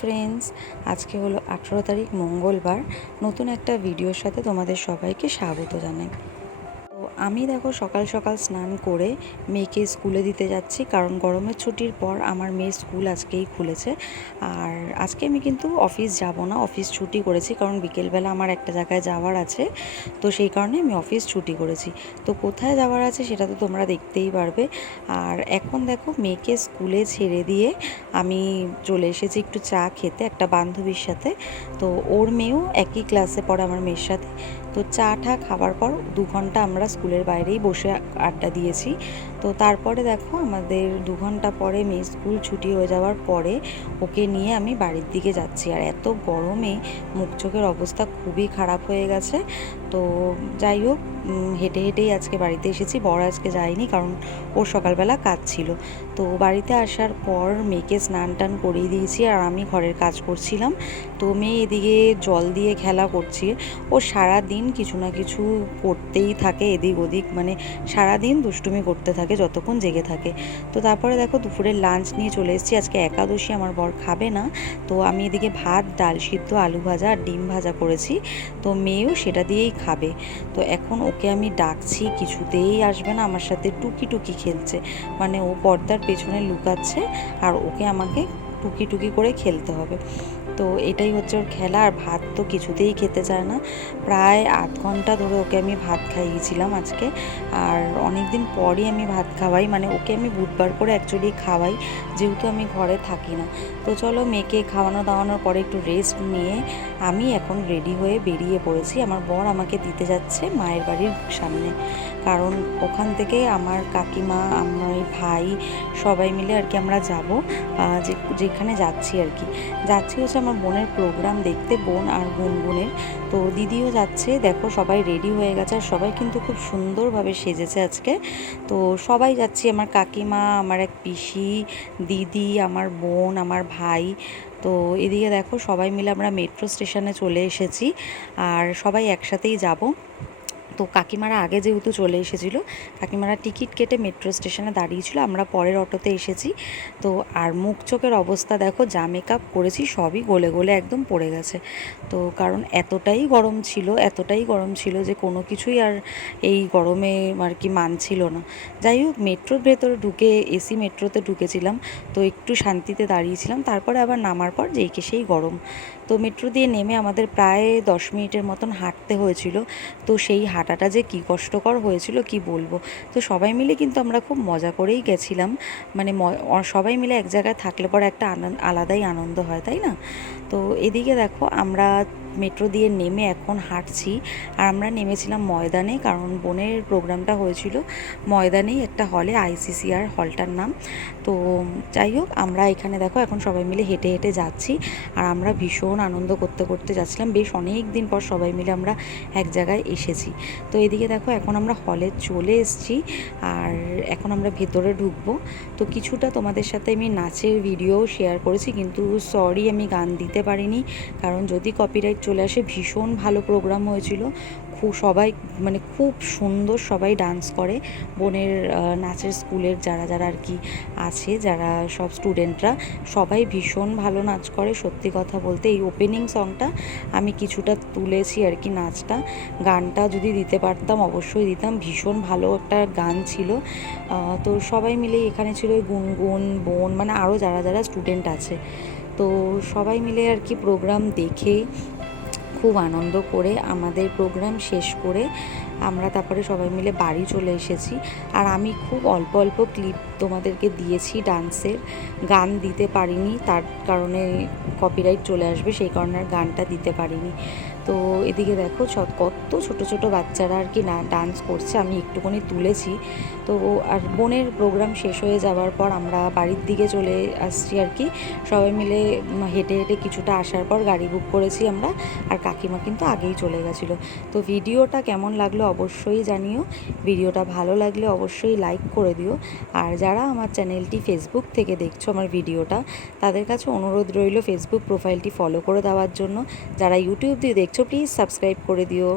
Friends, আজকে হলো 18 তারিখ মঙ্গলবার। নতুন একটা ভিডিওর সাথে তোমাদের সবাইকে স্বাগত জানাই। তো আমি দেখো সকাল সকাল স্নান করে মেয়েকে স্কুলে দিতে যাচ্ছি, কারণ গরমের ছুটির পর আমার মেয়ের স্কুল আজকেই খুলেছে। আর আজকে আমি কিন্তু অফিস যাব না, অফিস ছুটি করেছি, কারণ বিকেলবেলা আমার একটা জায়গায় যাওয়ার আছে। তো সেই কারণে আমি অফিস ছুটি করেছি। তো কোথায় যাওয়ার আছে সেটা তো তোমরা দেখতেই পারবে। আর এখন দেখো মেয়েকে স্কুলে ছেড়ে দিয়ে আমি চলে এসেছি একটু চা খেতে একটা বান্ধবীর সাথে। তো ওর মেয়েও একই ক্লাসে পড়ে আমার মেয়ের সাথে। তো চা টা খাবার পর 2 ঘন্টা আমরা স্কুলের বাইরেই বসে আড্ডা দিয়েছি। তো তারপরে দেখো আমাদের 2 ঘন্টা পরে মেয়ে স্কুল ছুটি হয়ে যাওয়ার পরে ওকে নিয়ে আমি বাড়ির দিকে যাচ্ছি। আর এত গরমে মুখ চোখের অবস্থা খুবই খারাপ হয়ে গেছে। তো যাই হোক, হেঁটে হেঁটেই আজকে বাড়িতে এসেছি। বড় আজকে যায়নি, কারণ ওর সকালবেলা কাজ ছিল। তো বাড়িতে আসার পর মেয়েকে স্নান টান করিয়ে দিয়েছি, আর আমি ঘরের কাজ করছিলাম। তো মেয়ে এদিকে জল দিয়ে খেলা করছে। ও সারা দিন কিছু না কিছু করতেই থাকে, এদিক ওদিক, মানে সারা দিন দুষ্টুমি করতে থাকে যতক্ষণ জেগে থাকে। তো তারপরে দেখো দুপুরের লাঞ্চ নিয়ে চলে এসেছি। আজকে একাদশী, আমার বর খাবে না। তো আমি এদিকে ভাত, ডাল সিদ্ধ, আলু ভাজা আর ডিম ভাজা করেছি। তো মেয়েও সেটা দিয়েই খাবে। তো এখন ওকে আমি ডাকছি, কিছুতেই আসবে না, আমার সাথে টুকি টুকি খেলছে। মানে ও পর্দার পেছনে লুকাচ্ছে, আর ওকে আমাকে টুকি টুকি করে খেলতে হবে। তো এটাই হচ্ছে ওর খেলা। আর ভাত তো কিছুতেই খেতে চায় না। প্রায় আধ ঘন্টা ধরে ওকে আমি ভাত খাইয়েছিলাম আজকে। আর অনেক দিন পরই আমি ভাত খাওয়াই, মানে ওকে আমি বুধবার করে অ্যাকচুয়ালি খাওয়াই, যেহেতু আমি ঘরে থাকি না। তো চলো, মেয়েকে খাওয়ানো দাওয়ানোর পরে একটু রেস্ট নিয়ে আমি এখন রেডি হয়ে বেরিয়ে পড়েছি। আমার বর আমাকে দিতে যাচ্ছে মায়ের বাড়ির সামনে, কারণ ওখান থেকে আমার কাকিমা, আমার ভাই সবাই মিলে আর কি আমরা যাব যেখানে যাচ্ছি আর কি। যাচ্ছি হচ্ছে আমার বোনের প্রোগ্রাম দেখতে, বোন আর গুনগুনের। তো দিদিও যাচ্ছে, দেখো সবাই রেডি হয়ে গেছে, আর সবাই কিন্তু খুব সুন্দরভাবে সেজেছে আজকে। তো সবাই যাচ্ছি, আমার কাকিমা, আমার এক পিসি, দিদি, আমার বোন, আমার ভাই। তো এদিকে দেখো সবাই মিলে আমরা মেট্রো স্টেশনে চলে এসেছি, আর সবাই একসাথেই যাব। তো কাকিমারা আগে যেহেতু চলে এসেছিলো, কাকিমারা টিকিট কেটে মেট্রো স্টেশনে দাঁড়িয়েছিল, আমরা পরের অটোতে এসেছি। তো আর মুখ চোখের অবস্থা দেখো, যা মেকআপ করেছি সবই গলে গলে একদম পড়ে গেছে। তো কারণ এতটাই গরম ছিল, এতটাই গরম ছিল যে কোনো কিছুই আর এই গরমে আর কি মানছিল না। যাই হোক, মেট্রোর ভেতরে ঢুকে, এসি মেট্রোতে ঢুকেছিলাম, তো একটু শান্তিতে দাঁড়িয়েছিলাম। তারপরে আবার নামার পর যেই কে সেই গরম। তো মেট্রো দিয়ে নেমে আমাদের প্রায় 10 মিনিটের মতন হাঁটতে হয়েছিল। তো সেই হাঁটাটা যে কী কষ্টকর হয়েছিল কি বলবো। তো সবাই মিলে কিন্তু আমরা খুব মজা করেই গেছিলাম। মানে সবাই মিলে এক জায়গায় থাকলে পরে একটা আলাদাই আনন্দ হয়, তাই না? তো এদিকে দেখো আমরা মেট্রো দিয়ে নেমে এখন হাঁটছি। আর আমরা নেমেছিলাম ময়দানে, কারণ বোনের প্রোগ্রামটা হয়েছিল ময়দানেই একটা হলে, ICCR হলটার নাম। তো যাই হোক, আমরা এখানে দেখো এখন সবাই মিলে হেঁটে হেঁটে যাচ্ছি। আর আমরা ভীষণ আনন্দ করতে করতে যাচ্ছিলাম, বেশ অনেক দিন পর সবাই মিলে আমরা এক জায়গায় এসেছি। তো এদিকে দেখো এখন আমরা হলে চলে এসেছি, আর এখন আমরা ভেতরে ঢুকবো। তো কিছুটা তোমাদের সাথে আমি নাচের ভিডিও শেয়ার করেছি, কিন্তু সরি আমি গান দিতে পারিনি, কারণ যদি কপিরাইট চলে আসে। ভীষণ ভালো প্রোগ্রাম হয়েছিল, সবাই মানে খুব সুন্দর সবাই ডান্স করে। বোনের নাচের স্কুলের যারা যারা আর কি আছে, যারা সব স্টুডেন্টরা, সবাই ভীষণ ভালো নাচ করে। সত্যি কথা বলতে এই ওপেনিং সংটা আমি কিছুটা তুলেছি আর কি, নাচটা। গানটা যদি দিতে পারতাম অবশ্যই দিতাম, ভীষণ ভালো একটা গান ছিল। তো সবাই মিলে এখানে ছিল গুনগুন, বোন, মানে আরও যারা যারা স্টুডেন্ট আছে। তো সবাই মিলে আর কি প্রোগ্রাম দেখে খুব আনন্দ করে আমাদের প্রোগ্রাম শেষ করে আমরা তারপরে সবাই মিলে বাড়ি চলে এসেছি। আর আমি খুব অল্প অল্প ক্লিপ তোমাদেরকে দিয়েছি ডান্সের, গান দিতে পারিনি, তার কারণে কপিরাইট চলে আসবে, সেই কারণে আর গানটা দিতে পারিনি। তো এদিকে দেখো কত ছোট ছোট বাচ্চারা আর কি ডান্স করছে, আমি একটুখানি তুলেছি। তো আর বোনের প্রোগ্রাম শেষ হয়ে যাওয়ার পর আমরা বাড়ির দিকে চলে আসছি আর কি, সবাই মিলে হেঁটে হেঁটে কিছুটা আসার পর গাড়ি বুক করেছি আমরা। আর কাকিমা কিন্তু আগেই চলে গেছিলো। তো ভিডিওটা কেমন লাগলো অবশ্যই জানিও। ভিডিওটা ভালো লাগলে অবশ্যই লাইক করে দিও। আর যারা আমার চ্যানেলটি ফেসবুক থেকে দেখছো আমার ভিডিওটা, তাদের কাছে অনুরোধ রইল ফেসবুক প্রোফাইলটি ফলো করে দেওয়ার জন্য। যারা ইউটিউব দিয়ে দেখছো প্লিজ সাবস্ক্রাইব করে দিও।